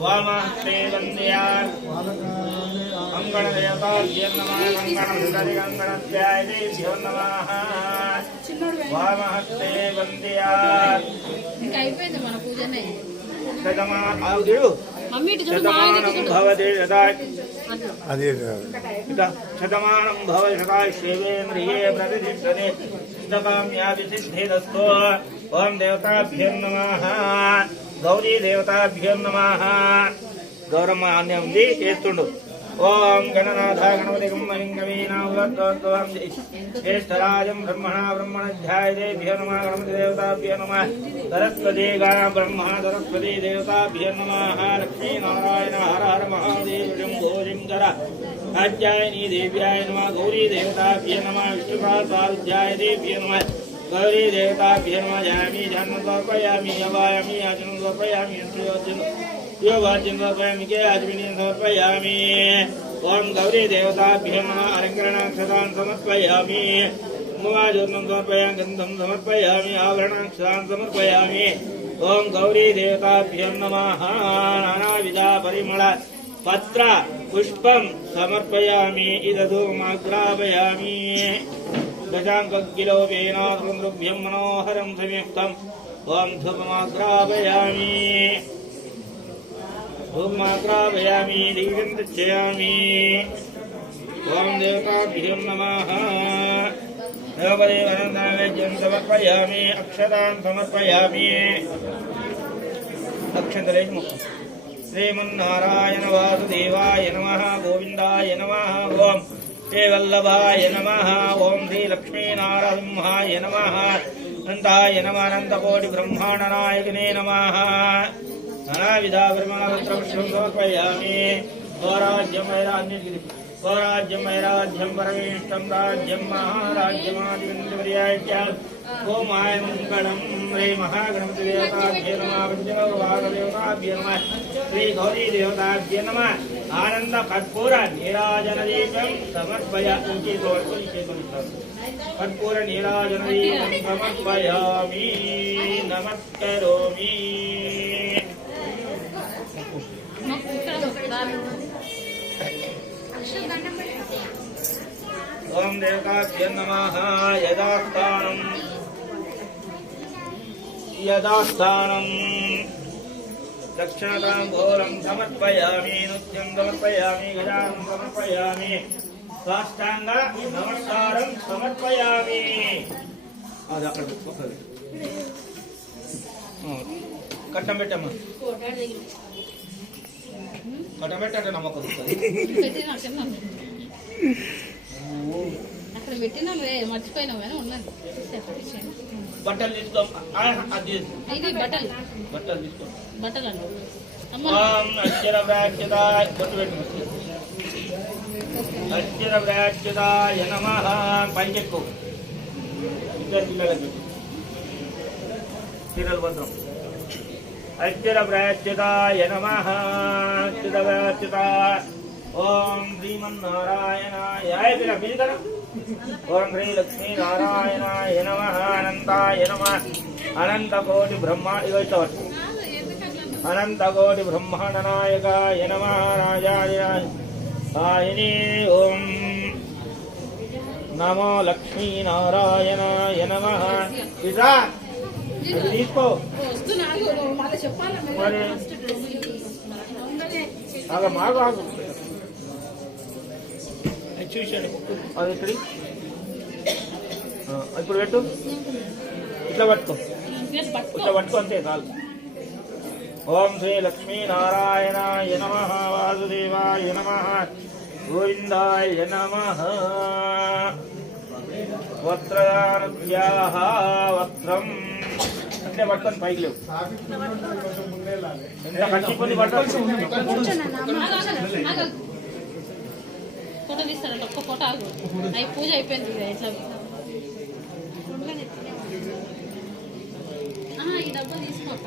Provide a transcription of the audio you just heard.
वामहस्ते वन्द्या अंगणदेवताभ्यो नमः अंगणहृदयंगणत्यायदेभ्यो नमः वामहस्ते वन्द्या ఇంకా అయిపోయింది మన పూజనే శతమా ఆవుదేడు శతమానం భవతి యదా అదే శతమానం భవతి యదా శివేంద్రియే ప్రతిష్ఠతే శతకామ్యాది సిద్ధిరస్తు ఓం దేవతాభ్యో నమః గౌరీ దేవతాభ్యో నమః గౌరమ్మ అన్నే ఉంది చేస్తుండు ఓం గణనాథ గణపతిగం మలింగమీనాం జ్యేష్ఠరాజం బ్రహ్మణా బ్రహ్మణధ్యాయదేభ్యో నమః గణపతి దేవతాభ్యో నమః సరస్వతీ గణ బ్రహ్మ సరస్వతీ దేవతాభ్యో నమః లక్ష్మీనారాయణ హర హర మహాదేవ శంభో శంకర కాత్యాయనీ దేవ్యాయ నమః గౌరీ దేవతాభ్యో నమః విష్ణుప్రాసాద్యాయదేభ్యో నమః गौरी देवताभ्यो नमः जायामि जन्म समर्पयामि अवायामि आचमनं समर्पयामि योगाचमनं समर्पयामि के आचमनीं समर्पयामि ओम गौरी देवताभ्यो नमः अलङ्करणाक्षतान् समर्पयामि कुङ्कुमाचूर्णं समर्पयामि गन्धं समर्पयामि आभरणाक्षतान् समर्पयामि ओम गौरी देवताभ्यो नमः नानाविधा परिमळ पत्र पुष्पं समर्पयामि इदधूमाग्रापयामि दशांकिलो वेनाभ्यं मनोहरं संयुक्तम् ओं धूपमाग्रापयामि दीपं दर्शयामि ओं देवताभ्यो नमः देवदेवनैवेद्यं समर्पयामि अक्षतान् समर्पयामि अक्षतलेषु श्रीमन्नारायण वासुदेवाय नमः गोविन्दाय नमः ओं श्री वल्लभाय नमः ओं श्री लक्ष्मीनारसिंहाय नमः अनंताय नमः अनंतकोटि ब्रह्मांड नायकने नमः नानाविधा ब्रह्मणपत्रपुष्पं समर्पयामि स्वराज्यं वैराज्यं परमेष्टं राज्यं महाराज्यमादिवन्द्यपर्यायज्ञ ओमाय मंगलम श्री महागणपति देवताभ्यो नमः पंचभूतदेवताभ्यो नमः श्री गौरी देवताभ्यो नमः आनंद कर्पूर नीराजन दीपं समर्पयामि कर्पूर नीराजन दीपं समर्पयामि नमस्करोमि ओम देवताभ्यो नमः यदास्थानं दक्षिणताम्बूलं समर्पयामि नृत्यं समर्पयामि गजानं समर्पयामि साष्टांग नमस्कारं समर्पयामि कट्टं పెట్టమ్మా కట్టం పెట్టండి నమ్మకం అక్కడ పెట్టినా మర్చిపోయినావు కానీ ఉన్నది బట్టలు తీసుకో ఇది బట్టలు బట్టలు తీసుకో బట్టలు అండి అక్షర వ్యాఖ్యతాయ బొట్టు పెట్టు అక్షర వ్యాఖ్యతాయ నమః పైకెక్కు ఇద్దరు పిల్లలకు చీరలు భద్రం అక్షర వ్యాఖ్యతాయ నమః అక్షర వ్యాఖ్యతాయ ओम श्रीमन्नारायणाय ओम श्री लक्ष्मी नारायणाय नमः अनंताय नमः अनंतकोटि ब्रह्मांड अनंतकोटि ब्रह्मांड नायकाय नमः राजाय ओम नमो लक्ष्मी नारायणाय नमः पिता తీసుకో ఆగా మాకు ఆగు చూశాను అది ఇక్కడ ఇప్పుడు పెట్టు ఇట్లా పట్టుకో ఇట్లా పట్టుకో అంతే చాలు ఓం శ్రీ లక్ష్మీ నారాయణాయ నమః వాసుదేవాయ నమః గోవిందాయ నమః వస్త్రదానస్యాః వస్త్రం అంటే పట్టుకొని పైకి లేవు ఎంత కట్టిపోయి పట్టుకోవచ్చు ఫోటో తీస్తారంట ఒక్క ఫోటో ఆగు అవి పూజ అయిపోయింది ఇట్లా ఈ డబ్బా తీసుకోక